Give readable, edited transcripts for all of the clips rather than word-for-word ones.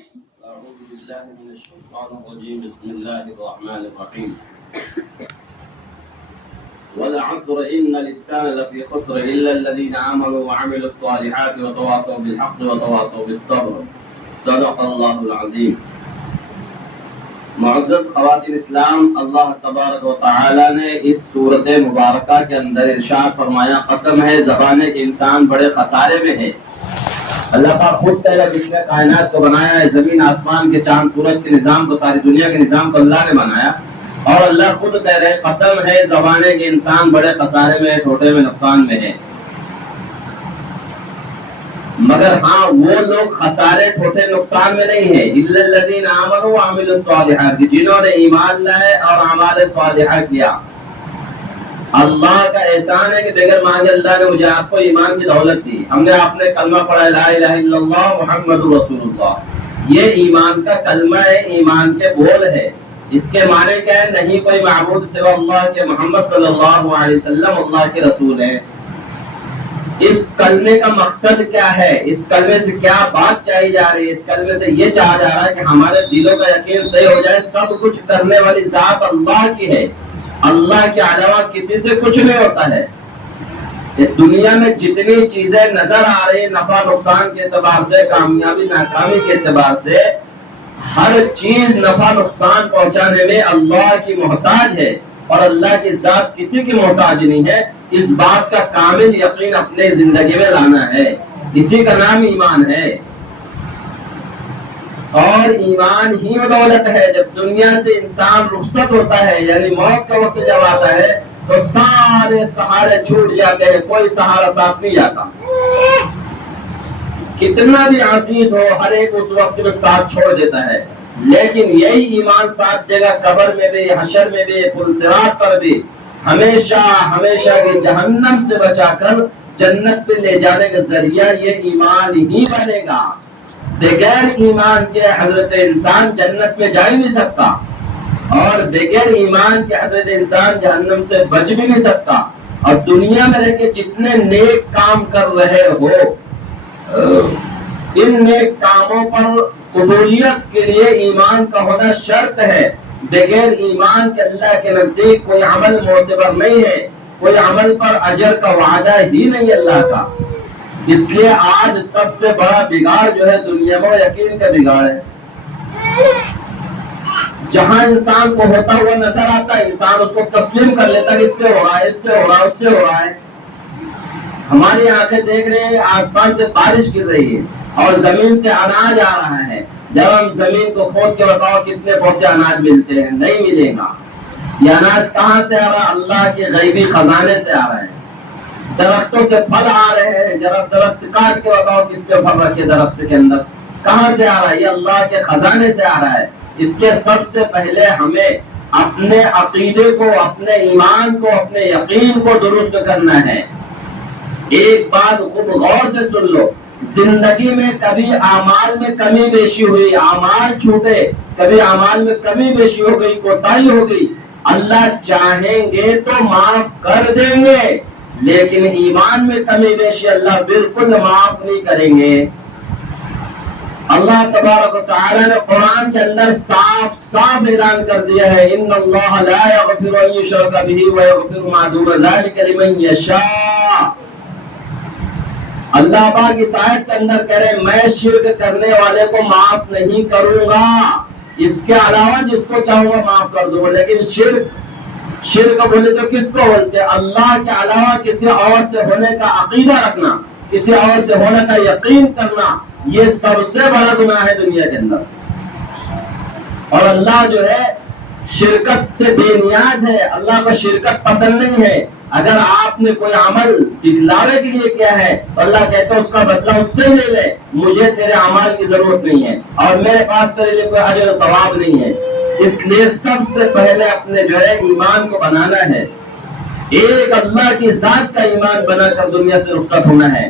أعوذ بالله من الشيطان الرجيم بسم الله الرحمن الرحيم والعصر إن الإنسان لفي خسر إلا الذين آمنوا وعملوا الصالحات وتواصوا بالحق وتواصوا بالصبر صدق الله العظيم. معزز خواتین اسلام، اللہ تبارک و تعالی نے اس صورت مبارکہ کے اندر ارشاد فرمایا، قسم ہے زبان کے انسان بڑے خسارے میں ہے۔ اللہ پاک خود پہلے جس نے کائنات کو بنایا ہے، زمین آسمان کے چاند سورج کے نظام کو، ساری دنیا کے نظام کو اللہ نے بنایا، اور اللہ خود کہہ رہے قسم ہے زبان کے انسان بڑے خسارے میں، ٹھوٹے میں، نقصان میں ہے۔ مگر ہاں وہ لوگ خسارے ٹھوٹے نقصان میں نہیں ہے، الا الذین آمنوا وعملوا الصالحات، جنہوں نے ایمان لائے اور اعمال صالحہ کیا۔ اللہ کا احسان ہے کہ بغیر مانگے اللہ نے مجھے آپ کو ایمان کی دولت دی۔ ہم نے آپ نے کلمہ پڑھا لا الہ الا اللہ محمد رسول اللہ، یہ ایمان کا کلمہ ہے، ایمان کے بول ہے۔ اس کے معنی کیا ہے؟ نہیں کوئی معبود سوا اللہ کے، محمد صلی اللہ علیہ وسلم اللہ کے رسول ہیں۔ اس کلمے کا مقصد کیا ہے؟ اس کلمے سے کیا بات چاہی جا رہی ہے؟ اس کلمے سے یہ چاہا جا رہا ہے کہ ہمارے دلوں کا یقین صحیح ہو جائے، سب کچھ کرنے والی ذات اللہ کی ہے، اللہ کے علاوہ کسی سے کچھ نہیں ہوتا ہے۔ دنیا میں جتنی چیزیں نظر آ رہی ہیں، نفع نقصان کے اعتبار سے، کامیابی ناکامی کے اعتبار سے، ہر چیز نفع نقصان پہنچانے میں اللہ کی محتاج ہے، اور اللہ کی ذات کسی کی محتاج نہیں ہے۔ اس بات کا کامل یقین اپنے زندگی میں لانا ہے، اسی کا نام ایمان ہے۔ اور ایمان ہی دولت ہے، جب دنیا سے انسان رخصت ہوتا ہے، یعنی موت کا وقت جب آتا ہے تو سارے سہارے چھوٹ جاتے ہیں، کوئی سہارا ساتھ نہیں جاتا۔ کتنا بھی عزیز ہو، ہر ایک اس وقت میں ساتھ چھوڑ دیتا ہے، لیکن یہی ایمان ساتھ دے گا قبر میں بھی، حشر میں بھی، پل صراط پر بھی، ہمیشہ ہمیشہ کی جہنم سے بچا کر جنت پہ لے جانے کا ذریعہ یہ ایمان ہی بنے گا۔ بغیر ایمان کے حضرت انسان جنت میں جا ہی نہیں سکتا، اور بغیر ایمان کے حضرت انسان جہنم سے بچ بھی نہیں سکتا۔ اور دنیا میں رہ کے جتنے نیک کام کر رہے ہو، ان نیک کاموں پر قبولیت کے لیے ایمان کا ہونا شرط ہے۔ بغیر ایمان کے اللہ کے نزدیک کوئی عمل معتبر نہیں ہے، کوئی عمل پر اجر کا وعدہ ہی نہیں اللہ کا۔ اس لیے آج سب سے بڑا بگاڑ جو ہے دنیا میں یقین کا بگاڑ ہے۔ جہاں انسان کو ہوتا ہوا نظر آتا ہے، انسان اس کو تسلیم کر لیتا ہے، اس سے ہو رہا ہے، اس سے ہو رہا ہے، اس سے ہو رہا ہے۔ ہماری آنکھیں دیکھ رہے ہیں آسمان سے بارش گر رہی ہے اور زمین سے اناج آ رہا ہے، جب ہم زمین کو کھود کے بتاؤ کتنے پوچھے اناج ملتے ہیں؟ نہیں ملے گا۔ یہ اناج کہاں سے آ رہا ہے؟ اللہ کے غیبی خزانے سے آ رہا ہے۔ درختوں سے پھل آ رہے ہیں، درخت کاٹ کے بتاؤ کتنے پھل رکھے درخت کے اندر؟ کہاں سے آ رہا ہے؟ یہ اللہ کے خزانے سے آ رہا ہے۔ اس کے سب سے پہلے ہمیں اپنے عقیدے کو، اپنے ایمان کو، اپنے یقین کو درست کرنا ہے۔ ایک بات خوب غور سے سن لو، زندگی میں کبھی اعمال میں کمی بیشی ہوئی، اعمال چھوٹے، کبھی اعمال میں کمی بیشی ہو گئی، کوتاہی ہو گئی، اللہ چاہیں گے تو معاف کر دیں گے، لیکن ایمان میں کمی بیشی اللہ بالکل معاف نہیں کریں گے۔ اللہ تبارک و تعالی نے قرآن کے اندر صاف صاف اعلان کر دیا ہے، ان اللہ لا یغفر ان یشرک بہ ویغفر ما دون ذلک لمن یشاء۔ اللہ پاک اس آیت کے اندر کہہ رہے میں شرک کرنے والے کو معاف نہیں کروں گا، اس کے علاوہ جس کو چاہوں گا معاف کر دوں گا۔ لیکن شرک بولے تو کس کو بولتے؟ اللہ کے علاوہ کسی اور سے ہونے کا عقیدہ رکھنا، کسی اور سے ہونے کا یقین کرنا، یہ سب سے بڑا گناہ ہے دنیا کے اندر۔ اور اللہ جو ہے شرکت سے بے نیاز ہے، اللہ کو شرکت پسند نہیں ہے۔ اگر آپ نے کوئی عمل دکھلاوے کے لیے کیا ہے تو اللہ کہتا ہے اس کا بدلہ اس سے لے لے، مجھے تیرے اعمال کی ضرورت نہیں ہے، اور میرے پاس تیرے لیے کوئی اجر و ثواب نہیں ہے۔ اس لیے سب سے پہلے اپنے جو ہے ایمان کو بنانا ہے، ایک اللہ کی ذات کا ایمان بنا کر دنیا سے رخصت ہونا ہے۔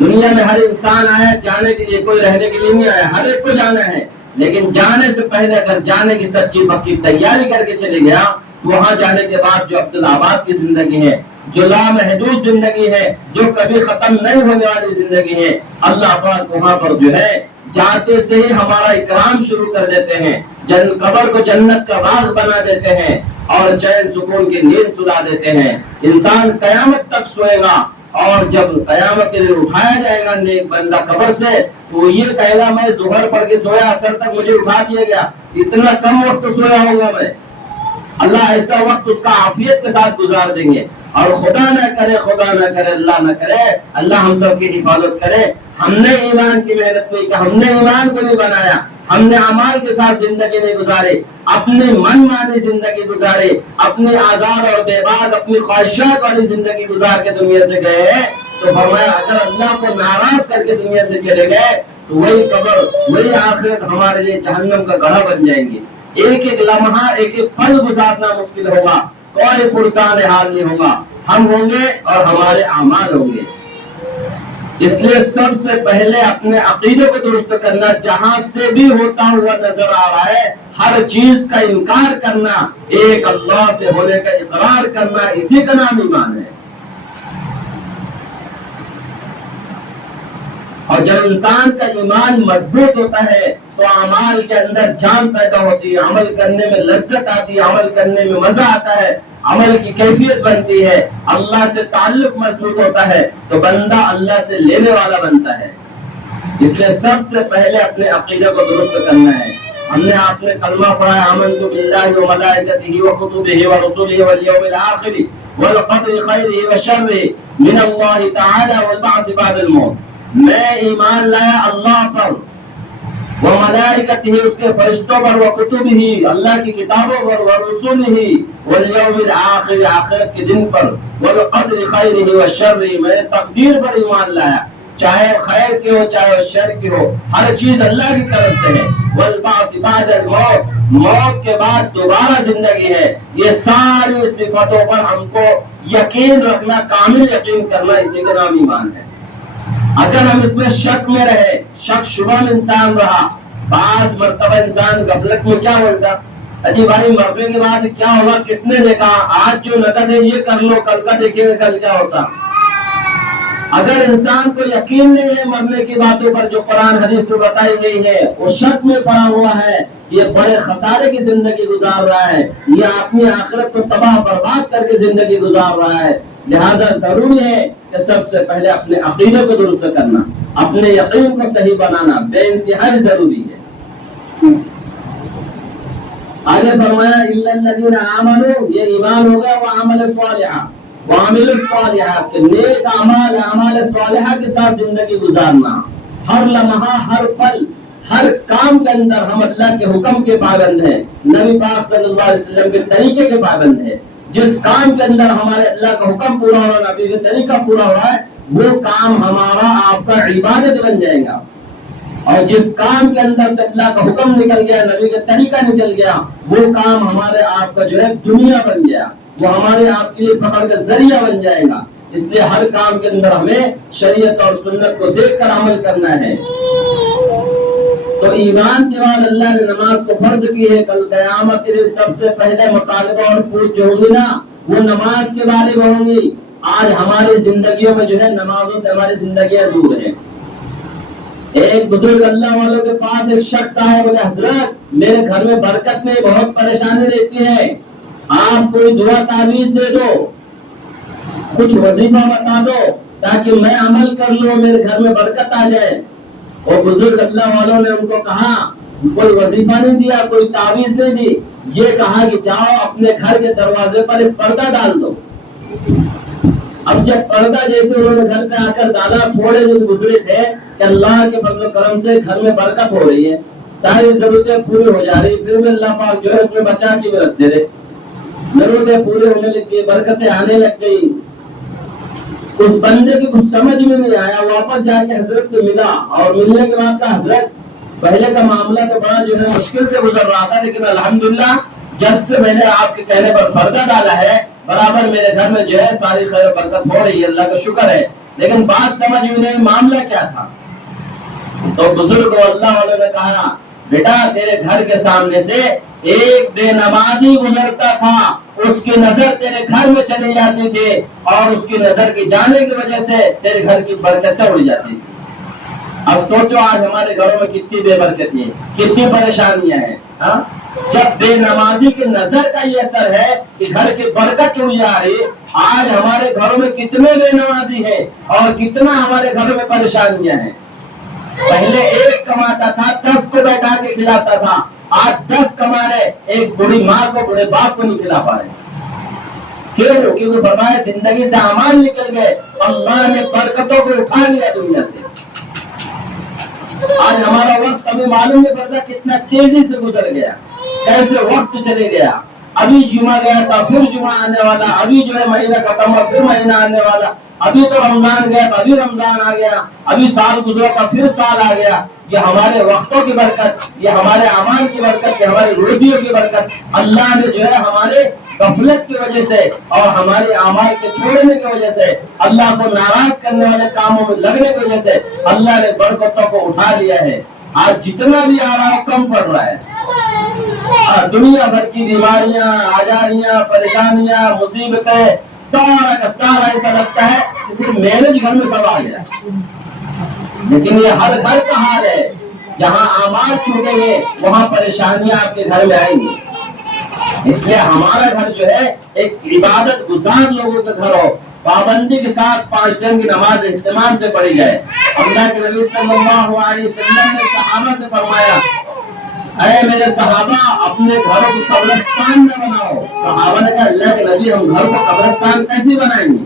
دنیا میں ہر انسان آیا جانے کے لیے، کوئی رہنے کے لیے نہیں آیا، ہر ایک کو جانا ہے، لیکن جانے سے پہلے اگر جانے کی سچی پکی تیاری کر کے چلے گیا تو وہاں جانے کے بعد جو عبدالآباد کی زندگی ہے، جو لامحدود زندگی ہے، جو کبھی ختم نہیں ہونے والی زندگی ہے، اللہ پاک وہاں پر جو ہے جاتے سے ہی ہمارا اکرام شروع کر دیتے ہیں، قبر کو جنت کا باغ بنا دیتے ہیں اور چین سکون کی نیند سلا دیتے ہیں۔ انسان قیامت تک سوئے گا اور جب قیامت کے لیے اٹھایا جائے گا نیک بندہ قبر سے تو وہ یہ کہے گا میں ظہر پڑھ کے سویا، اثر تک مجھے اٹھا دیا گیا، اتنا کم وقت سویا ہوگا میں۔ اللہ ایسا وقت اس کا عافیت کے ساتھ گزار دیں گے۔ اور خدا نہ کرے اللہ نہ کرے، اللہ ہم سب کی حفاظت کرے، ہم نے ایمان کی محنت نہیں کی، ہم نے ایمان کو نہیں بنایا، ہم نے اعمال کے ساتھ زندگی نہیں گزارے، اپنے من مانی زندگی گزارے، اپنے آزاد اور بے باک اپنی خواہشات والی زندگی گزار کے دنیا سے گئے ہیں تو فرمایا اگر اللہ کو ناراض کر کے دنیا سے چلے گئے تو وہی قبر وہی آخرت ہمارے لیے جہنم کا گڑھا بن جائیں گے۔ ایک ایک لمحہ ایک ایک پل گزارنا مشکل ہوگا، کوئی پرسان حال نہیں ہوگا، ہم ہوں گے اور ہمارے اعمال ہوں گے۔ اس لیے سب سے پہلے اپنے عقیدے کو درست کرنا، جہاں سے بھی ہوتا ہوا نظر آ رہا ہے ہر چیز کا انکار کرنا، ایک اللہ سے ہونے کا اقرار کرنا، اسی کا نام ایمان ہے۔ اور جب انسان کا ایمان مضبوط ہوتا ہے تو اعمال کے اندر جان پیدا ہوتی ہے، عمل کرنے میں لذت آتی ہے، عمل کرنے میں مزہ آتا ہے، عمل کی کیفیت بنتی ہے، اللہ سے تعلق مضبوط ہوتا ہے تو بندہ اللہ سے لینے والا بنتا ہے۔ اس لیے سب سے پہلے اپنے عقیدے کو درست کرنا ہے۔ ہم نے آپ نے کلمہ پڑھا آمنت باللہ وملائکتہ وکتبہ ورسلہ والیوم الآخر والقدر خیرہ وشرہ من اللہ تعالی والبعث بعد الموت۔ میں ایمان لایا اللہ پر، وملائکتہ اس کے فرشتوں پر، وکتبہ اللہ کی کتابوں پر، ورسلہ والیوم الآخر آخرت کے دن پر، والقدر خیرہ وشرہ میں تقدیر پر ایمان لایا، چاہے خیر کی ہو چاہے شر کی ہو، ہر چیز اللہ کی طرف سے ہے۔ والبعث بعد الموت، موت کے بعد دوبارہ زندگی ہے۔ یہ ساری صفتوں پر ہم کو یقین رکھنا، کامل یقین کرنا، اسی کا نام ایمان ہے۔ اگر ہم اس میں شک میں رہے، شک شبہ میں انسان رہا، بعض مرتبہ انسان غفلت میں کیا بولتا، اجی بھائی مرنے کے بعد کیا ہوگا، کس نے دیکھا، آج جو نقد ہے یہ کر لو، کل کا دیکھیں گے کل کیا ہوتا۔ اگر انسان کو یقین نہیں ہے مرنے کی باتوں پر جو قرآن حدیث میں بتائی گئی ہے، وہ شک میں پڑا ہوا ہے، یہ بڑے خسارے کی زندگی گزار رہا ہے، یہ اپنی آخرت کو تباہ برباد کر کے زندگی گزار رہا ہے۔ لہذا ضروری ہے کہ سب سے پہلے اپنے عقیدے کو درست کرنا، اپنے یقین کو صحیح بنانا بے انتہائی ضروری ہے۔ آگے فرمایا الا الذین آمنوا، یہ ایمان ہو گیا، وعمل صالحا، وعمل الصالحات کے نیک اعمال، اعمال صالحہ کے ساتھ زندگی گزارنا، ہر لمحہ ہر پل ہر کام کے اندر ہم اللہ کے حکم کے پابند ہیں، نبی پاک صلی اللہ علیہ وسلم کے طریقے کے پابند ہیں۔ جس کام کے اندر ہمارے اللہ کا حکم پورا ہو رہا ہے، نبی کا طریقہ پورا ہو رہا ہے، وہ کام ہمارا آپ کا عبادت بن جائے گا۔ اور جس کام کے اندر سے اللہ کا حکم نکل گیا، نبی کا طریقہ نکل گیا، وہ کام ہمارے آپ کا جو ہے دنیا بن گیا، وہ ہمارے آپ کے لیے فخر کا ذریعہ بن جائے گا۔ اس لیے ہر کام کے اندر ہمیں شریعت اور سنت کو دیکھ کر عمل کرنا ہے۔ تو ایمان کے بعد اللہ نے نماز کو فرض کی ہے، کل قیامت کے دن سب سے پہلے مطالبہ اور پوچھ جو ہوگی نا وہ نماز کے بارے میں ہوں گی۔ آج ہماری زندگیوں میں جو ہے نمازوں سے ہماری زندگیاں دور ہیں۔ ایک بزرگ اللہ والوں کے پاس ایک شخص آئے، بولے حضرت میرے گھر میں برکت نہیں، بہت پریشانی رہتی ہے، آپ کوئی دعا تعویذ دے دو، کچھ وظیفہ بتا دو تاکہ میں عمل کر لوں، میرے گھر میں برکت آ جائے۔ اور بزرگ اللہ والوں نے ان کو کہا، کوئی وظیفہ نہیں دیا، کوئی تعویذ نہیں دی، یہ کہا کہ جاؤ اپنے گھر کے دروازے پر ایک پردہ ڈال دو۔ اب جب پردہ جیسے انہوں نے گھر پہ آ کر ڈالا، تھوڑے دن گزرے تھے کہ اللہ کے فضل و کرم سے گھر میں برکت ہو رہی ہے، ساری ضرورتیں پوری ہو جا رہی، پھر بھی اللہ پاک جو ہے اس میں بچا کے بھی رکھ دے رہے، ضرورتیں پوری ہونے لگ گئی، برکتیں آنے لگ گئی۔ اس بندے کی کچھ سمجھ میں نہیں آیا، واپس جا کے حضرت سے ملا اور ملنے کے بعد کہا حضرت پہلے کا معاملہ تو بڑا جو ہے مشکل سے گزر رہا تھا، لیکن الحمدللہ جب سے میں نے آپ کے کہنے پر پردہ ڈالا ہے برابر میرے گھر میں جو ہے ساری خیر و برکت ہو رہی ہے، اللہ کا شکر ہے۔ لیکن بات سمجھ میں نہیں، معاملہ کیا تھا؟ تو بزرگ اللہ والوں نے کہا بیٹا تیرے گھر کے سامنے سے ایک بے نمازی گزرتا تھا، اس کی نظر تیرے گھر میں چلی جاتی تھی اور اس کی نظر کی جانے کی وجہ سے تیرے گھر کی برکتیں اڑ جاتی تھی۔ اب سوچو آج ہمارے گھروں میں کتنی بے برکتی ہے، کتنی پریشانیاں ہیں. جب بے نمازی کی نظر کا یہ اثر ہے کہ گھر کی برکت ٹوٹ جا رہی، آج ہمارے گھروں میں کتنے بے نمازی ہیں اور کتنا ہمارے گھروں میں پریشانیاں ہیں. پہلے ایک کماتا تھا 10 کو بیٹھا کے کھلاتا تھا، آج 10 کما رہے، ایک بڑی ماں کو بڑے باپ کو نہیں کھلا پا رہے. کیوں؟ کیونکہ فرمایا زندگی سے امان نکل گئے، اللہ نے برکتوں کو اٹھا لیا دنیا سے. آج ہمارا وقت ابھی معلوم نہیں پڑتا کتنا تیزی سے گزر گیا، کیسے وقت چلے گیا. ابھی جمعہ گیا تھا، پھر جمعہ آنے والا، ابھی جو ہے مہینہ ختم ہوا، پھر مہینہ آنے والا، ابھی تو رمضان گیا تو ابھی رمضان آ گیا، ابھی سال گزرا تھا پھر سال آ گیا. یہ ہمارے وقتوں کی برکت، یہ ہمارے اعمال کی برکت، یہ ہماری روزیوں کی برکت. اللہ نے جو ہے ہمارے غفلت کی وجہ سے اور ہمارے اعمال کے چھوڑنے کی وجہ سے، اللہ کو ناراض کرنے والے کاموں میں لگنے کی وجہ سے اللہ نے برکتوں کو اٹھا لیا ہے. آج جتنا بھی آ رہا ہے کم پڑ رہا ہے. دنیا بھر کی بیماریاں، آجاریاں، پریشانیاں، مصیبتیں، سارا کا سارا ایسا لگتا ہے کہ صرف میرے گھر میں سب آ گیا. لیکن یہ ہر گھر کا حال ہے. جہاں اعمال چھوٹیں گے وہاں پریشانیاں آپ کے گھر میں آئیں گی. اس لیے ہمارا گھر جو ہے ایک عبادت گزار لوگوں کا گھر ہو، پابندی کے ساتھ 5 ٹائم کی نماز اہتمام سے پڑھی جائے. اللہ کے نبی صلی اللہ علیہ وسلم نے صحابہ سے فرمایا، اے میرے صحابہ اپنے گھروں کو قبرستان نہ بناؤ. صحابہ نے کہا اللہ کے نبی ہم گھر کو قبرستان کیسے بنائیں گے؟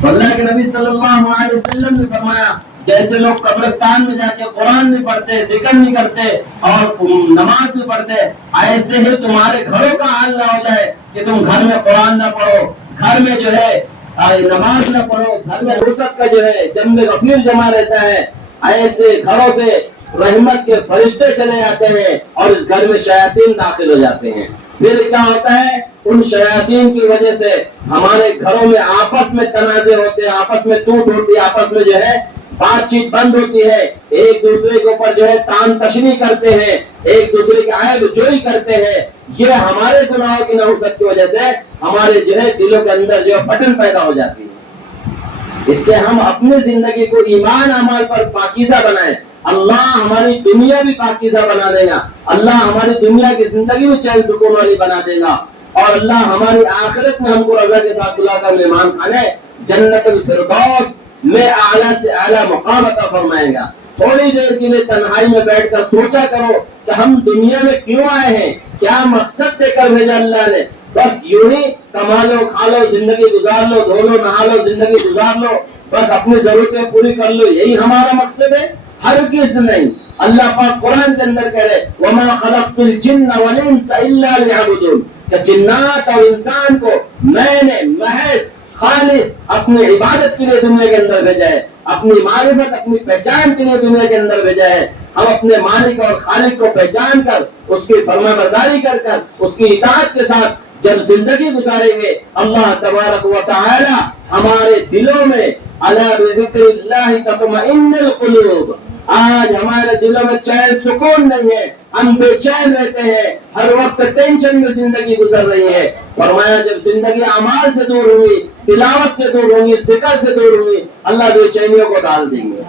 تو اللہ کے نبی صلی اللہ علیہ وسلم نے فرمایا جیسے لوگ قبرستان میں جا کے قرآن نہیں پڑھتے، ذکر نہیں کرتے اور نماز نہیں پڑھتے، ایسے ہی تمہارے گھروں کا حال نہ ہو جائے کہ تم گھر میں قرآن نہ پڑھو، گھر میں جو ہے نماز نہ پڑھو، گھر میں رزق کا جو ہے جنب غفیر جمع رہتا ہے. ایسے گھروں سے رحمت کے فرشتے چلے جاتے ہیں اور اس گھر میں شیاطین داخل ہو جاتے ہیں. پھر کیا ہوتا ہے؟ ان شیاطین کی وجہ سے ہمارے گھروں میں آپس میں تنازع ہوتے ہیں، آپس میں ٹوٹ ہوتی ہے، آپس میں جو ہے بات چیت بند ہوتی ہے، ایک دوسرے کے اوپر جو ہے تان تشنی کرتے ہیں، ایک دوسرے کی عیب جوئی کرتے ہیں. یہ ہمارے گناہوں کی نحوست کی وجہ سے ہمارے جو ہے دلوں کے اندر جو ہے پھٹن پیدا ہو جاتی ہے. اس لیے ہم اپنی زندگی کو ایمان اعمال پر پاکیزہ بنائیں. اللہ ہماری دنیا بھی پاکیزہ بنا دے گا، اللہ ہماری دنیا کی زندگی بھی چین سکون والی بنا دے گا، اور اللہ ہماری آخرت میں ہم کو رضا کے ساتھ بلا کر مہمان کھانے جنت الفردوس میں اعلیٰ سے اعلیٰ مقام عطا فرمائے گا. تھوڑی دیر کے لیے تنہائی میں بیٹھ کر سوچا کرو کہ ہم دنیا میں کیوں آئے ہیں، کیا مقصد دے کر بھیجا اللہ نے. بس یوں ہی کما لو، کھا لو، زندگی گزار لو، دھو لو، نہا لو، زندگی گزار لو، بس اپنی ضرورتیں پوری کر لو، یہی ہمارا مقصد ہے؟ ہرگز نہیں. اللہ پاک قرآن کے اندر کہہ رہے وَمَا خَلَقْتُ الْجِنَّ وَالْإِنسَ إِلَّا لِيَعْبُدُونَ، کہ جنات اور انسان کو میں نے محض خالص اپنی عبادت کے لیے دنیا کے اندر بھیجا ہے، اپنی معرفت، اپنی پہچان کے لیے دنیا کے اندر بھیجا ہے. ہم اپنے مالک اور خالق کو پہچان کر اس کی فرما برداری کر اس کی اطاعت کے ساتھ جب زندگی گزاریں گے، اللہ تبارک و تعالی ہمارے دلوں میں الا بذکر اللہ تطمئن القلوب. آج ہمارے دلوں میں چین سکون نہیں ہے، ہم بے چین رہتے ہیں، ہر وقت ٹینشن میں زندگی گزر رہی ہے. فرمایا جب زندگی اعمال سے دور ہوگی، تلاوت سے دور ہوگی، ذکر سے دور ہوگی، اللہ بے چینیوں کو ڈال دیں گے.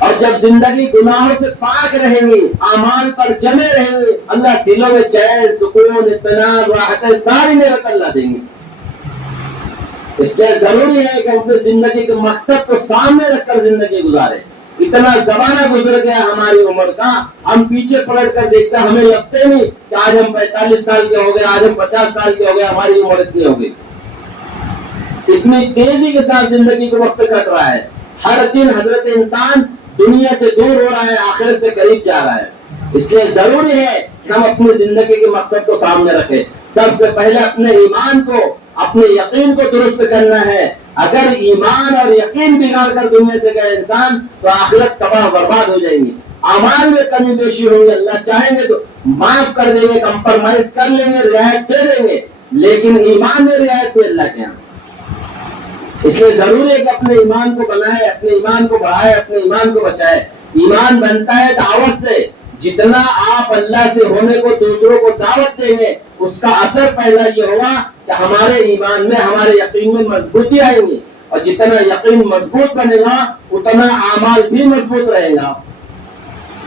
اور جب زندگی گناہوں سے پاک رہیں گی، اعمال پر جمے رہیں گی، اللہ دلوں میں چین، سکون، اطمینان، راحتیں ساری نعمت اللہ دیں گے. اس لیے ضروری ہے کہ ہم اپنی زندگی کے مقصد کو سامنے رکھ کر زندگی گزارے. اتنا زمانہ گزر گیا ہماری عمر کا، ہم پیچھے پلٹ کر دیکھتے ہیں، ہمیں لگتے نہیں کہ آج ہم 45 سال کے ہو گئے، آج ہم 50 سال کے ہو گئے، ہماری عمر اتنی ہو گئی. اتنی تیزی کے ساتھ زندگی کو وقت کٹ رہا ہے. ہر دن حضرت انسان دنیا سے دور ہو رہا ہے، آخرت سے قریب جا رہا ہے. اس لیے ضروری ہے کہ ہم اپنی زندگی کے مقصد کو سامنے رکھیں. سب سے پہلے اپنے ایمان کو، اپنے یقین کو درست کرنا ہے. اگر ایمان اور یقین بگاڑ کر دنیا سے گئے انسان تو آخرت تباہ برباد ہو جائیں گی. اعمال میں کمی بیشی ہوگی، اللہ چاہیں گے تو معاف کر دیں گے، کمپرمائز کر لیں گے، رعایت دے دیں گے، لیکن ایمان میں رعایت دے اللہ کے یہاں. اس لیے ضروری ہے کہ اپنے ایمان کو بنائے، اپنے ایمان کو بڑھائے، اپنے ایمان کو بچائے. ایمان بنتا ہے دعوت سے. جتنا آپ اللہ سے ہونے کو دوسروں کو دعوت دیں گے، اس کا اثر پہلا یہ ہوگا کہ ہمارے ایمان میں، ہمارے یقین میں مضبوطی آئے گی. اور جتنا یقین مضبوط بنے گا اتنا اعمال بھی مضبوط رہے گا.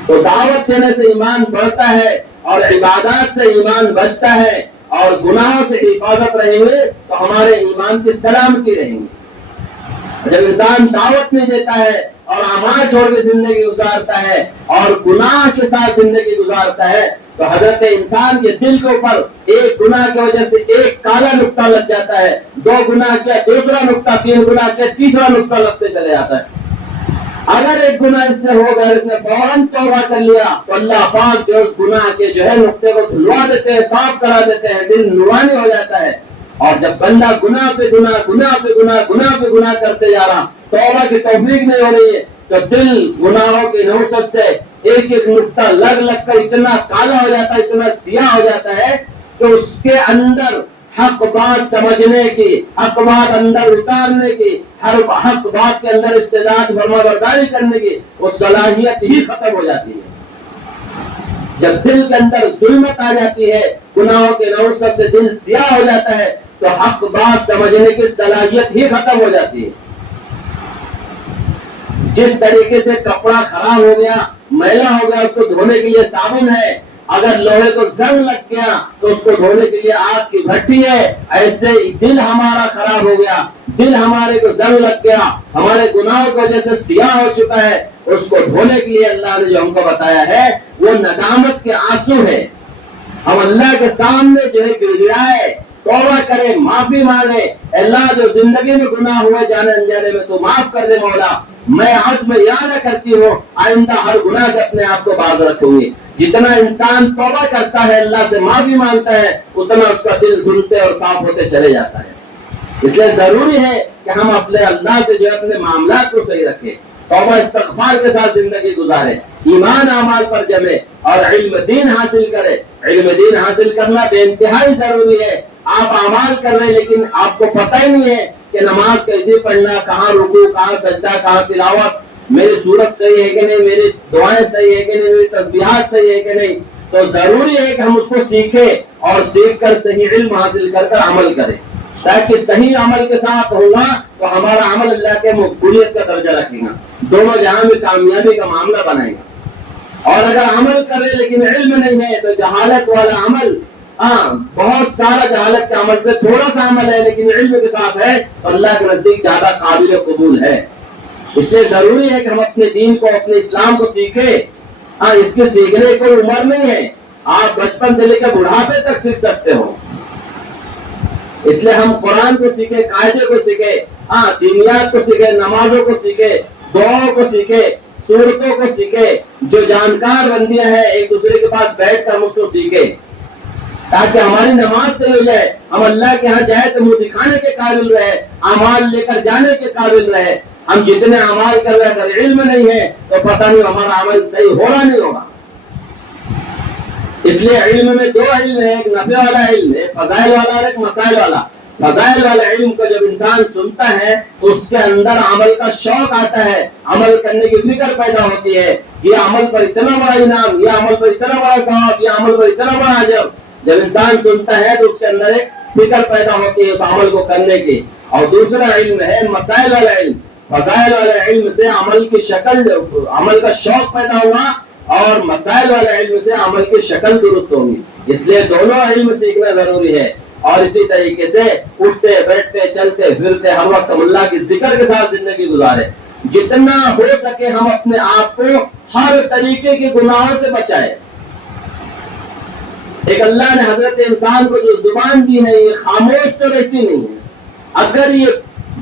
تو دعوت دینے سے ایمان بڑھتا ہے اور عبادات سے ایمان بچتا ہے اور گناہوں سے حفاظت رہیں گے تو ہمارے ایمان کی سلامتی رہیں گی. جب انسان دعوت نہیں دیتا ہے اور اعمال چھوڑ کے زندگی گزارتا ہے اور گناہ کے ساتھ زندگی گزارتا ہے تو حضرت انسان کے دل کے اوپر ایک گناہ کی وجہ سے ایک کالا نقطہ لگ جاتا ہے, 2 گناہ کیا دوسرا نقطہ, 3 گناہ کیا تیسرا نقطہ لگتے چلے جاتا ہے. اگر ایک گناہ اس سے ہو گیا, اس نے فوراً توبہ کر لیا تو اللہ پاک جو اس گناہ کے جو ہے نقطے کو دھلوا دیتے ہیں, صاف کرا دیتے ہیں, دل نورانی ہو جاتا ہے. اور جب بندہ گناہ پہ گناہ گناہ پہ گناہ گناہ پہ گناہ کرتے جا رہا, توبہ کی توفیق نہیں ہو رہی ہے, تو دل گناہوں کی نوسط سے ایک ایک نقطہ لگ لگ کر اتنا کالا ہو جاتا ہے, اتنا سیاہ ہو جاتا ہے کہ اس کے اندر حق بات سمجھنے کی, حق بات اندر اتارنے کی, ہر حق بات کے اندر استعداد فرما برداری کرنے کی وہ صلاحیت ہی ختم ہو جاتی ہے. جب دل کے اندر ظلمت آ جاتی ہے, گناہوں کے نوسط سے دل سیاہ ہو جاتا ہے تو حق بات سمجھنے کی صلاحیت ہی ختم ہو جاتی ہے. جس طریقے سے کپڑا خراب ہو گیا, میلا ہو گیا, اس کو دھونے کے لیے صابن ہے, اگر لوہے کو زنگ لگ گیا تو اس کو دھونے کے لیے آگ کی بھٹی ہے, ایسے دل ہمارا خراب ہو گیا, دل ہمارے کو زنگ لگ گیا, ہمارے گناہوں کی وجہ سے سیاہ ہو چکا ہے, اس کو دھونے کے لیے اللہ نے جو ہم کو بتایا ہے وہ ندامت کے آنسو ہے. ہم اللہ کے سامنے جو ہے گر گرائے, توبہ کرے, معافی مانگے, اللہ جو زندگی میں گناہ ہوئے جانے انجانے میں تو معاف کر دے مولا, میں عزم ارادہ کرتی ہوں آئندہ ہر گناہ سے اپنے آپ کو باز رکھوں گی. جتنا انسان توبہ کرتا ہے, اللہ سے معافی مانگتا ہے, اتنا اس کا دل دھلتے اور صاف ہوتے چلے جاتا ہے. اس لیے ضروری ہے کہ ہم اپنے اللہ سے جو ہے اپنے معاملات کو صحیح رکھیں, توبہ استغفار کے ساتھ زندگی گزارے, ایمان اعمال پر جمے اور علم دین حاصل کرے. علم دین حاصل کرنا بے انتہائی ضروری ہے. آپ اعمال کر رہے ہیں لیکن آپ کو پتہ ہی نہیں ہے کہ نماز کیسے پڑھنا, کہاں رکوع, کہاں سجدہ, کہاں تلاوت, میری صورت صحیح ہے کہ نہیں, میری دعائیں صحیح ہے کہ نہیں, میری تسبیحات صحیح ہے کہ نہیں. تو ضروری ہے کہ ہم اس کو سیکھیں اور سیکھ کر صحیح علم حاصل کر عمل کریں, تاکہ صحیح عمل کے ساتھ ہوگا تو ہمارا عمل اللہ کے مقبولیت کا درجہ رکھے گا, دونوں جہاں میں کامیابی کا معاملہ بنائے گا. اور اگر عمل کرے لیکن علم نہیں ہے تو جہالت والا عمل, بہت سارا جہالت کے عمل سے تھوڑا سا عمل ہے لیکن علم کے ساتھ ہے تو اللہ کے نزدیک زیادہ قابل قبول ہے. اس لیے ضروری ہے کہ ہم اپنے دین کو, اپنے اسلام کو سیکھیں. اس کے سیکھنے کی کوئی عمر نہیں ہے, آپ بچپن سے لے کر بڑھاپے تک سیکھ سکتے ہو. اس لیے ہم قرآن کو سیکھیں, قاعدے کو سیکھیں, دینیات کو سیکھیں, نمازوں کو سیکھیں, دعاؤں کو سیکھیں, صورتوں کو سیکھیں. جو جانکار بندیاں ہیں ایک دوسرے کے پاس بیٹھ کر ہم اس کو سیکھیں تاکہ ہماری نماز صحیح ہو جائے, ہم اللہ کے ہاں جائے تو منہ دکھانے کے قابل رہے, اعمال لے کر جانے کے قابل رہے. ہم جتنے اعمال کر رہے ہیں اگر علم نہیں ہے تو پتہ نہیں ہمارا عمل صحیح ہوگا نہیں ہوگا. اس لیے علم میں 2 علم ہے, ایک نفع والا علم ہے, فضائل والا اور ایک مسائل والا. فضائل والے علم کو جب انسان سنتا ہے تو اس کے اندر عمل کا شوق آتا ہے, عمل کرنے کی فکر پیدا ہوتی ہے, یہ عمل پر اتنا بڑا انعام, یہ عمل پر اتنا بڑا ثواب, یہ عمل پر اتنا بڑا اجر. جب انسان سنتا ہے تو اس کے اندر ایک فکر پیدا ہوتی ہے اس عمل کو کرنے کی. اور دوسرا علم ہے مسائل والا علم. فضائل والے علم سے عمل کی شکل, عمل کا شوق پیدا ہوا, اور مسائل والے علم سے عمل کی شکل درست ہوگی. اس لیے دونوں علم سیکھنا ضروری ہے. اور اسی طریقے سے اٹھتے بیٹھتے چلتے پھرتے ہر وقت ہم اللہ کے ذکر کے ساتھ زندگی گزارے. جتنا ہو سکے ہم اپنے آپ کو ہر طریقے کے گناہوں سے بچائے. ایک اللہ نے حضرت انسان کو جو زبان دی ہے یہ خاموش تو رہتی نہیں ہے. اگر یہ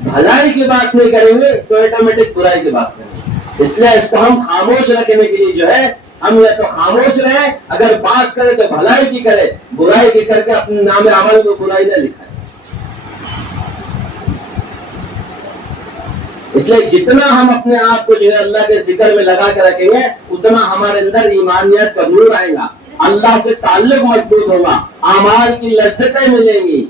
بھلائی کی بات نہیں کریں گے تو آٹومیٹک برائی کی بات کریں گے. اس لیے اس کو ہم خاموش رکھنے کے لیے جو ہے ہم یا تو خاموش رہیں, اگر بات کرے تو بھلائی کی کرے, برائی کی کر کے اپنے نام عمل کو برائی نہ لکھائے. اس لیے جتنا ہم اپنے آپ کو جو ہے اللہ کے ذکر میں لگا کے رکھیں گے اتنا ہمارے اندر ایمانیت کا نور آئے گا, اللہ سے تعلق مضبوط ہوگا, اعمال کی لذتیں ملیں گی.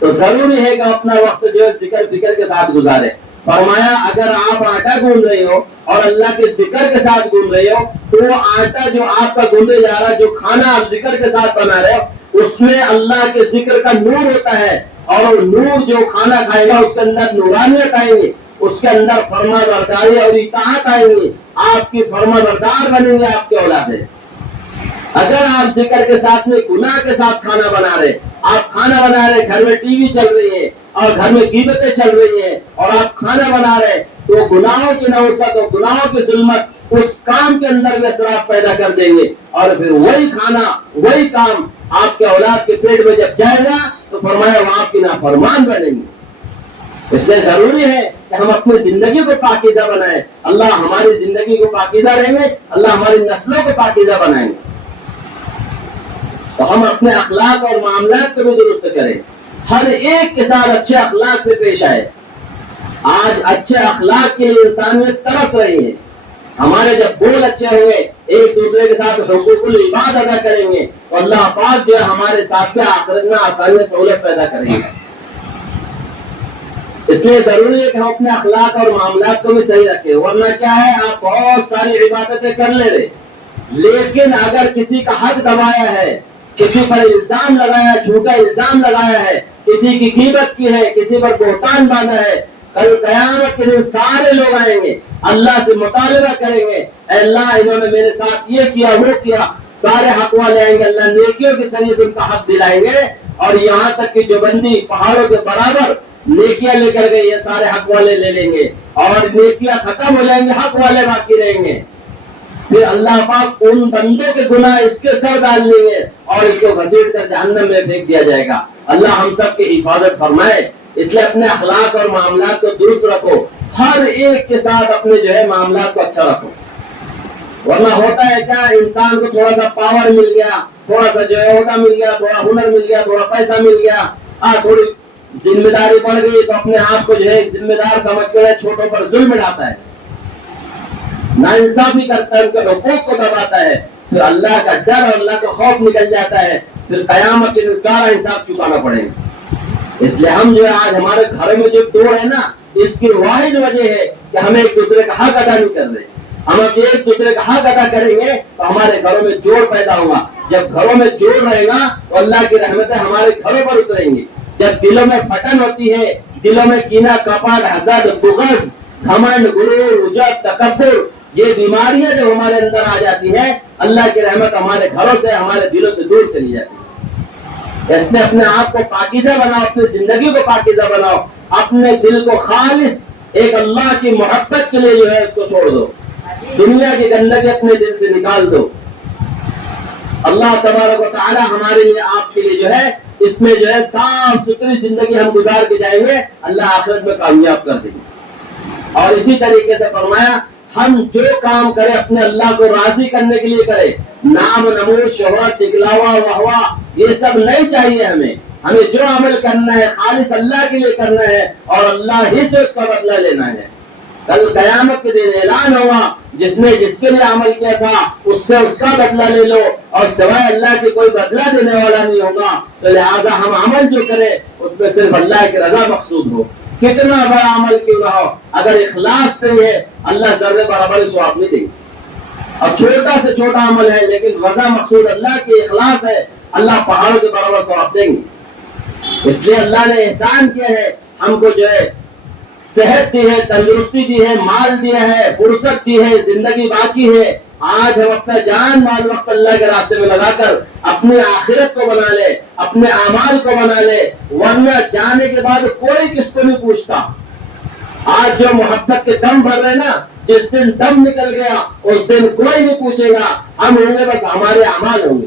تو ضروری ہے کہ اپنا وقت جو ہے ذکر فکر کے ساتھ گزارے. فرمایا اگر آپ آٹا گوندھ رہے ہو اور اللہ کے ذکر کے ساتھ گوندھ رہے ہو تو وہ آٹا جو آپ کا گوندے جا رہا ہے, جو کھانا آپ ذکر کے ساتھ بنا رہے ہو, اس میں اللہ کے ذکر کا نور ہوتا ہے اور وہ نور جو کھانا کھائے گا اس کے اندر نورانیت آئیں گے، اس کے اندر فرما برداری اور اطاعت آئیں گی، آپ کی فرما بردار بنیں گے آپ کے اولادیں۔ اگر آپ ذکر کے ساتھ میں گناہ کے ساتھ کھانا بنا رہے، آپ کھانا بنا رہے، گھر میں ٹی وی چل رہی ہے اور گھر میں غیبتیں چل رہی ہیں اور آپ کھانا بنا رہے، تو گناہوں کی نوست اور گناہوں کی ظلمت اس کام کے اندر میں اثرات پیدا کر دیں گے، اور پھر وہی کھانا وہی کام آپ کے اولاد کے پیٹ میں جب جائے گا تو فرمایا وہ آپ کی نافرمان بنیں گے۔ اس لیے ضروری ہے کہ ہم اپنی زندگی کو پاکیزہ بنائیں، اللہ ہماری زندگی کو پاکیزہ رہیں گے، اللہ ہماری نسلوں کو پاکیزہ بنائیں گے۔ تو ہم اپنے اخلاق اور معاملات کو بھی درست کریں، ہر ایک کے ساتھ اچھے اخلاق سے پیش آئے۔ آج اچھے اخلاق کے لیے انسانیت ترس رہی ہے، ہمارے جب بول اچھے ہوں گے، ایک دوسرے کے ساتھ حقوق العباد ادا کریں گے تو اللہ پاک جو ہے ہمارے ساتھ میں آخرت میں آسانی سہولت پیدا کریں گے۔ اس لیے ضروری ہے کہ ہم اپنے اخلاق اور معاملات کو بھی صحیح رکھیں، ورنہ کیا ہے آپ بہت ساری عبادتیں کر لے رہے، لیکن اگر کسی کا حق دبایا ہے، کسی پر الزام لگایا ہے، جھوٹا الزام لگایا ہے، کسی کی غیبت کی ہے، کسی پر بہتان باندھا ہے، کل قیامت کے دن سارے لوگ آئیں گے، اللہ سے مطالبہ کریں گے، اے اللہ انہوں نے میرے ساتھ یہ کیا وہ کیا، سارے حق والے آئیں گے، اللہ نیکیوں کے ذریعے سے ان کا حق دلائیں گے، اور یہاں تک کہ جو بندی پہاڑوں کے برابر نیکیاں لے کر گئے، یہ سارے حق والے لے لیں گے، اور نیکیاں ختم ہو جائیں گے، حق والے باقی رہیں گے۔ پھر اللہ پاک ان بندوں کے گناہ اس کے سر ڈال لیں گے اور اس کو گھسیٹ کر جہنم میں پھینک دیا جائے گا۔ اللہ ہم سب کی حفاظت فرمائے۔ اس لیے اپنے اخلاق اور معاملات کو درست رکھو، ہر ایک کے ساتھ اپنے جو ہے معاملات کو اچھا رکھو، ورنہ ہوتا ہے کیا، انسان کو تھوڑا سا پاور مل گیا، تھوڑا سا جو ہے عہدہ مل گیا، تھوڑا ہنر مل گیا، تھوڑا پیسہ مل گیا، تھوڑی ذمہ داری بڑھ گئی تو اپنے آپ کو جو ہے ذمہ دار سمجھ کر چھوٹوں پر ظلم ڈالتا ہے، ناانصافی کرتا ہے، ان کے حقوق کو دباتا ہے، پھر اللہ کا ڈر اور اللہ کا خوف نکل جاتا ہے، پھر قیامت کے دن سارا حساب چکانا پڑے گا۔ اس لیے ہم جو ہے آج ہمارے گھروں میں جو توڑ ہے نا، اس کی واحد وجہ ہے کہ ہم ایک دوسرے کا حق ادا نہیں کر رہے۔ ہم ایک دوسرے کا حق ادا کریں گے تو ہمارے گھروں میں جوڑ پیدا ہوگا، جب گھروں میں جوڑ رہے گا تو اللہ کی رحمتیں ہمارے گھروں پر اتریں گی۔ جب دلوں میں پھٹن ہوتی ہے، دلوں میں کینہ، کپٹ، حسد، بغض، گھمنڈ، غرور، عجب، تکبر، یہ بیماریاں جب ہمارے اندر آ جاتی ہیں، اللہ کی رحمت ہمارے گھروں سے ہمارے دلوں سے دور چلی جاتی ہے۔ اس میں اپنے آپ کو پاکیزہ بناؤ، اپنی زندگی کو پاکیزہ بناؤ، اپنے دل کو خالص ایک اللہ کی محبت کے لیے جو ہے اس کو چھوڑ دو، دنیا کی گندگی اپنے دل سے نکال دو۔ اللہ تبارک و تعالی ہمارے لیے آپ کے لیے جو ہے اس میں جو ہے صاف ستھری زندگی ہم گزار کے جائیں گے، اللہ آخرت میں کامیاب کر دیں گے۔ اور اسی طریقے سے فرمایا ہم جو کام کریں اپنے اللہ کو راضی کرنے کے لیے کریں، نام نمود، شہرت، دکھلاوا، واہوا یہ سب نہیں چاہیے ہمیں جو عمل کرنا ہے خالص اللہ کے لیے کرنا ہے اور اللہ ہی سے اس کا بدلہ لینا ہے۔ کل قیامت کے دن اعلان ہوگا، جس نے جس کے لیے عمل کیا تھا اس سے اس کا بدلہ لے لو، اور سوائے اللہ کے کوئی بدلہ دینے والا نہیں ہوگا، تو لہٰذا ہم عمل جو کریں اس میں صرف اللہ کی رضا مقصود ہو، کتنا بڑا عمل کیوں نہ ہو، اگر اخلاص نہیں ہے اللہ ذرے برابر ثواب نہیں دے گی۔ اب چھوٹا سے چھوٹا عمل ہے لیکن رضا مقصود اللہ کی اخلاص ہے، اللہ پہاڑوں کے برابر ثواب دیں گے۔ اس لیے اللہ نے احسان کیا ہے، ہم کو جو ہے صحت دی ہے، تندرستی دی ہے، مال دیا ہے، فرصت دی ہے، زندگی باقی ہے۔ آج ہم اپنا جان مال وقت اللہ کے راستے میں لگا کر اپنی آخرت کو بنا لے، اپنے اعمال کو بنا لے، ورنہ جانے کے بعد کوئی کس کو نہیں پوچھتا۔ آج جو محبت کے دم بھر رہے نا، جس دن دم نکل گیا اس دن کوئی نہیں پوچھے گا، ہم ہوں گے بس ہمارے اعمال ہوں گے۔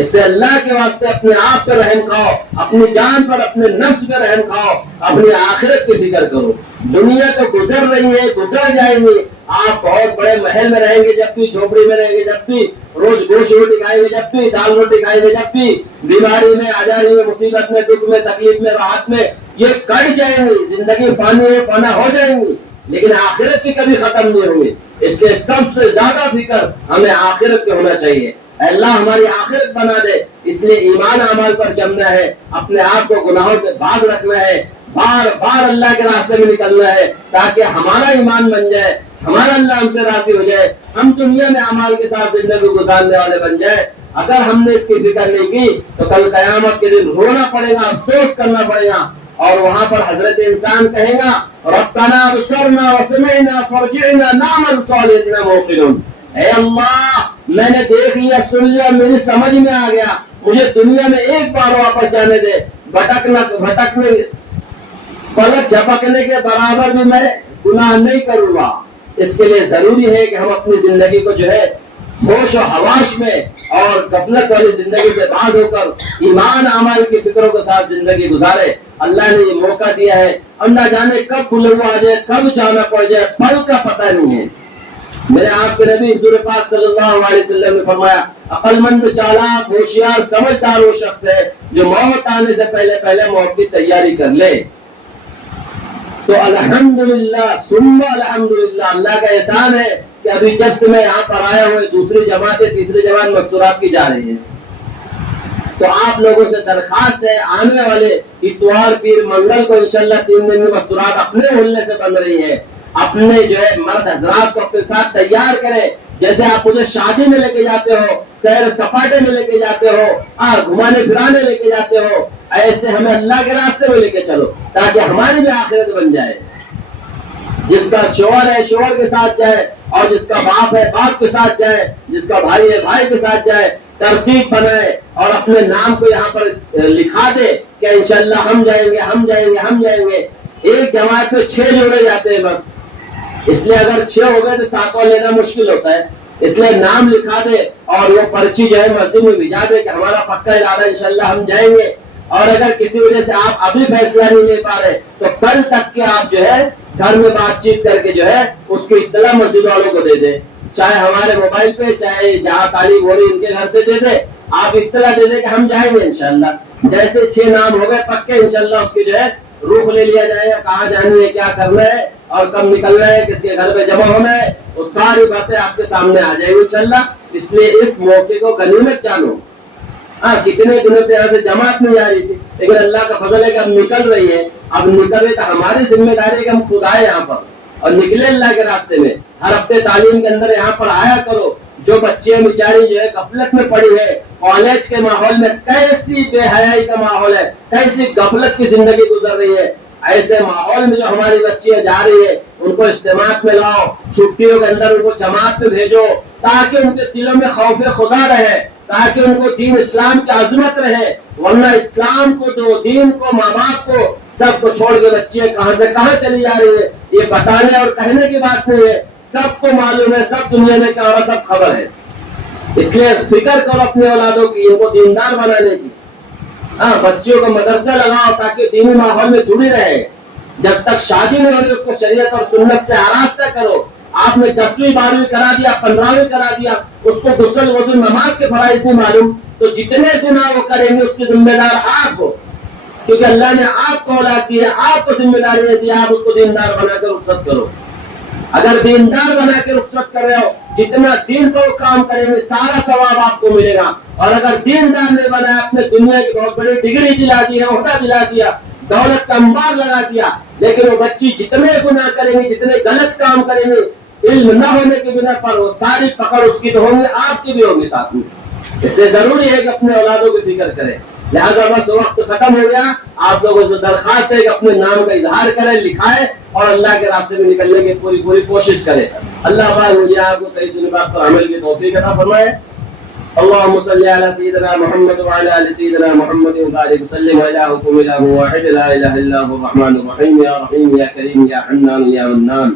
اس لیے اللہ کے واسطے اپنے آپ پر رحم کھاؤ، اپنی جان پر، اپنے نفس پر رحم کھاؤ، اپنی آخرت کی فکر کرو۔ دنیا تو گزر رہی ہے، گزر جائیں گی، آپ بہت بڑے محل میں رہیں گے جب بھی، جھوپڑی میں رہیں گے جب بھی، روز گوشت روٹی کھائیں گے جب بھی، دال روٹی کھائیں گے جب بھی، بیماری میں، آزاری میں، مصیبت میں، دکھ میں، تکلیف میں، راحت میں، یہ کٹ جائیں گی، زندگی فانی ہے، فنا ہو جائیں گی، لیکن آخرت کی کبھی ختم نہیں ہوگی۔ اس لیے سب سے زیادہ فکر ہمیں آخرت کے ہونا چاہیے۔ اللہ ہماری آخرت بنا دے، اس لیے ایمان اعمال پر جمنا ہے، اپنے آپ کو گناہوں سے باز رکھنا ہے، بار بار اللہ کے راستے میں نکلنا ہے تاکہ ہمارا ایمان بن جائے، ہمارا اللہ ہم سے راضی ہو جائے، ہم دنیا میں اعمال کے ساتھ زندگی گزارنے والے بن جائے۔ اگر ہم نے اس کی فکر نہیں کی تو کل قیامت کے دن رونا پڑے گا، افسوس کرنا پڑے گا، اور وہاں پر حضرت انسان کہے گا ربنا ابصرنا وسمعنا فارجعنا نعمل صالحا انا موقنون، اے اللہ میں نے دیکھ لیا، سن لیا، میری سمجھ میں آ گیا، مجھے دنیا میں ایک بار واپس جانے دے، بھٹکنے پلک جھپکنے کے برابر بھی میں گناہ نہیں کروں گا۔ اس کے لیے ضروری ہے کہ ہم اپنی زندگی کو جو ہے ہوش و حواس میں اور غفلت والی زندگی سے باز ہو کر ایمان اعمال کی فکروں کے ساتھ زندگی گزارے۔ اللہ نے یہ موقع دیا ہے، اور نہ جانے کب بلوا آ جائے، کب جانا پڑ جائے، پل کا پتہ نہیں ہے۔ میرے آپ کے نبی حضور پاک صلی اللہ علیہ وسلم نے فرمایا عقل مند، چالاک، ہوشیار، سمجھدار وہ شخص ہے جو موت آنے سے پہلے پہلے موت کی تیاری کر لے۔ تو الحمدللہ ثم الحمدللہ، اللہ کا احسان ہے کہ ابھی جب سے میں یہاں پر آیا ہوں دوسری جماعتیں تیسری جماعت مستورات کی جا رہی ہیں۔ تو آپ لوگوں سے درخواست ہے، آنے والے اتوار پیر منگل کو انشاءاللہ 3 دن میں مستورات اپنے محلے سے بن رہی ہے، اپنے جو ہے مرد حضرات کو اپنے ساتھ تیار کرے، جیسے آپ مجھے شادی میں لے کے جاتے ہو، سیر سپاٹے میں لے کے جاتے ہو، گھمانے پھرانے لے کے جاتے ہو، ایسے ہمیں اللہ کے راستے میں لے کے چلو تاکہ ہماری بھی آخرت بن جائے۔ جس کا شوہر ہے شوہر کے ساتھ جائے، اور جس کا باپ ہے باپ کے ساتھ جائے، جس کا بھائی ہے بھائی کے ساتھ جائے، ترتیب بنائے اور اپنے نام کو یہاں پر لکھا دے کہ انشاءاللہ ہم جائیں گے ہم جائیں گے ہم جائیں گے۔ ایک جماعت میں 6 جوڑے جاتے ہیں بس، اس لیے اگر 6 ہو گئے تو 7واں لینا مشکل ہوتا ہے، اس لیے نام لکھا دے اور وہ پرچی جو ہے مسجد میں بھیجا دے کہ ہمارا پکا ارادہ انشاءاللہ ہم جائیں گے۔ اور اگر کسی وجہ سے آپ ابھی فیصلہ نہیں لے پا رہے تو کل تک کے آپ جو ہے گھر میں بات چیت کر کے جو ہے اس کی اطلاع مسجد والوں کو دے دیں، چاہے ہمارے موبائل پہ چاہے جہاں تعلیم ہو رہی ان کے گھر سے دے دے، آپ اطلاع دے دیں کہ ہم جائیں گے انشاءاللہ۔ جیسے 6 نام ہو گئے پکے، انشاءاللہ اس کی جو ہے روح لے لیا جائے گا، کہاں جانی ہے، کیا کرنا ہے اور کب نکلنا ہے، کس کے گھر پہ جمع ہونا ہے، وہ ساری باتیں آپ کے سامنے آ جائیں گی انشاءاللہ۔ اس لیے اس موقع کو غنیمت جانو۔ کتنے دنوں سے یہاں سے جماعت نہیں آ رہی تھی، لیکن اللہ کا فضل ہے کہ اب نکل رہی ہے۔ اب نکل رہی تو ہماری ذمہ داری ہے کہ ہم خود آئے یہاں پر اور نکلے اللہ کے راستے میں۔ ہر ہفتے تعلیم کے اندر یہاں پر آیا کرو۔ جو بچے بیچاری جو ہے غفلت میں پڑی ہے، کالج کے ماحول میں کیسی بے حیائی کا ماحول ہے، کیسی غفلت کی زندگی گزر رہی ہے، ایسے ماحول میں جو ہماری بچیاں جا رہی ہے ان کو اجتماعات میں لاؤ، چھٹیوں کے اندر ان کو جماعت میں بھیجو تاکہ ان کے دلوں میں خوف خدا رہے، تاکہ ان کو دین اسلام کی عظمت رہے۔ ورنہ اسلام کو تو دین کو ماں باپ کو سب کو چھوڑ کے بچیاں کہاں سے کہاں چلی جا رہی ہے، یہ بتانے اور کہنے کی بات نہیں ہے، سب کو معلوم ہے، سب دنیا میں کیا ہو رہا سب خبر ہے۔ اس لیے فکر کرو اپنے اولادوں کی، ان کو دیندار بنانے کی۔ بچیوں کو مدرسہ لگاؤ تاکہ دینی ماحول میں جڑی رہے۔ جب تک شادی نہیں ہوئی اس کو شریعت اور سنت سے آراستہ کرو۔ آپ نے 10ویں 12ویں کرا دیا، 15ویں کرا دیا، اس کو غسل وضو نماز کے فرائض نہیں معلوم تو جتنے گناہ وہ کریں گے اس کی ذمہ دار آپ ہو، کیونکہ اللہ نے آپ کو اولاد دی ہے، آپ کو ذمہ داری دی، آپ اس کو دیندار بنا کر رخصت کرو۔ اگر دیندار بنا کے رخصت کر رہے ہو، جتنا دین کو کام کریں گے سارا ثواب آپ کو ملے گا۔ اور اگر دیندار نہیں بنا، آپ نے دنیا کی بہت بڑی ڈگری دلا دی ہے، عہدہ دلا دیا، دولت کا انبار لگا دیا، لیکن وہ بچی جتنے گناہ کریں گے، جتنے غلط کام کریں گے، علم نہ ہونے کی بنا پر وہ ساری پکڑ اس کی تو ہوں گی، آپ کی بھی ہوگی ساتھ میں۔ اس لیے ضروری ہے کہ اپنے اولادوں کی فکر کریں۔ لہٰذا بس وقت ختم ہو گیا، آپ لوگوں سے درخواست ہے کہ اپنے نام کا اظہار کریں، لکھائیں اور اللہ کے راستے میں نکلنے کی پوری کوشش کریں۔ اللہ پاک مجھے آپ کو کئی سنی بات پر عمل کی توفیق عطا فرمائے۔ اللهم صل على سيدنا محمد وعلى ال سيدنا محمد وبارك وسلم وإلهكم إله واحد لا إله إلا هو الرحمن الرحيم يا رحيم يا كريم يا حنان يا منان۔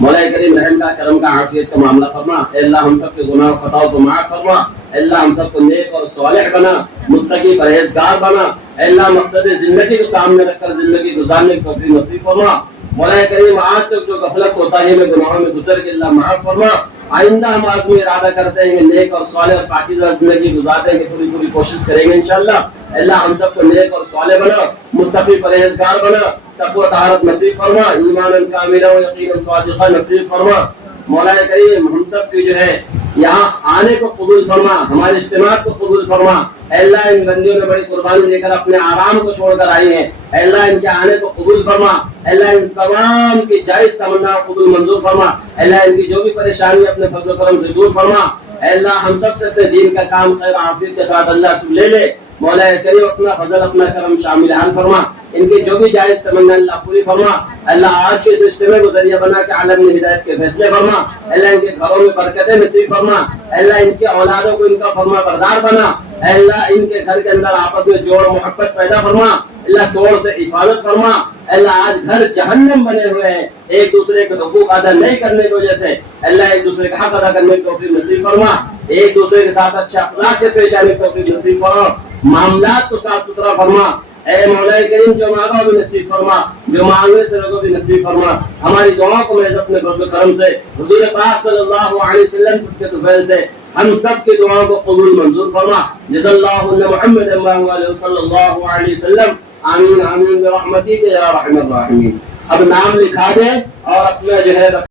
مولا کریم رحم کا کرم کا عافیت کا معاملہ فرما، اے اللہ ہم سب کے گناہ و خطاؤں کو معاف فرما، اے اللہ ہم سب کو نیک اور صالح بنا، متقی پرہیزگار بنا، اے اللہ مقصد زندگی کو سامنے رکھ کر زندگی گزارنے کی توفیق نصیب فرما۔ مولا کریم آج تک جو غفلت کوتاہی میں گناہوں میں گزر کے اللہ معاف فرما۔ آئندہ ہم آدمی ارادہ کرتے ہیں کہ نیک اور صالح اور پاکیزہ زندگی گزارنے کی پوری کوشش کریں گے انشاءاللہ۔ اللہ ہم سب کو نیک اور صالح بنا، متقی پرہیزگار بنا، تقوی طہارت نصیب فرما، ایمانا کاملا و یقینا صادقا نصیب فرما۔ مولا کریم ہم سب کی جو ہے یہاں آنے کو قبول فرما، ہمارے اجتماعات کو قبول فرما۔ اے اللہ ان بندیوں نے بڑی قربانی دے کر اپنے آرام کو چھوڑ کر آئی ہیں، اے اللہ ان کے آنے کو قبول فرما، اے اللہ ان تمام کی جائز تمنا قبول منظور فرما، اے اللہ ان کی جو بھی پریشانی اپنے فضل و کرم سے دور فرما۔ اے اللہ ہم سب سے اپنے دین کا کام خیر عافیت کے ساتھ اللہ تو لے لے. مولا کریم اپنا فضل اپنا کرم شامل حال فرما. ان کی جو بھی جائز تمنا اللہ پوری فرما. اللہ آج کے اس اجتماع کو ذریعہ بنا کے عالم میں ہدایت کے فیصلے فرما. اللہ ان کے گھروں میں برکتیں نصیب فرما. اللہ ان کے اولادوں کو ان کا فرما بردار بنا. اللہ ان کے گھر کے اندر آپس میں جوڑ محبت پیدا فرما. اللہ توڑ سے حفاظت فرما. اللہ آج گھر جہنم بنے ہوئے ہیں ایک دوسرے کے حقوق ادا نہیں کرنے کی وجہ سے. اللہ ایک دوسرے کا حق ادا کرنے کی توفیق نصیب فرما. ایک دوسرے کے ساتھ اچھا اخلاق سے پیش آنے کی توفیق نصیب فرما. معاملات کو صاف ستھرا فرما. اے مولا کریم جو مانگا بھی نصیب فرما, جو مانگنے سے روکو بھی نصیب فرما. ہماری دعاؤں کو محض اپنے فضل و کرم سے حضور پاک صلی اللہ علیہ وسلم کے طفیل سے ہم سب کی دعاؤں کو قبول منظور فرما. جزا اللہ محمد صلی اللہ علیہ وسلم. آمین آمین برحمتک یا ارحم الراحمین. اب نام لکھا دیں اور اپنا جو ہے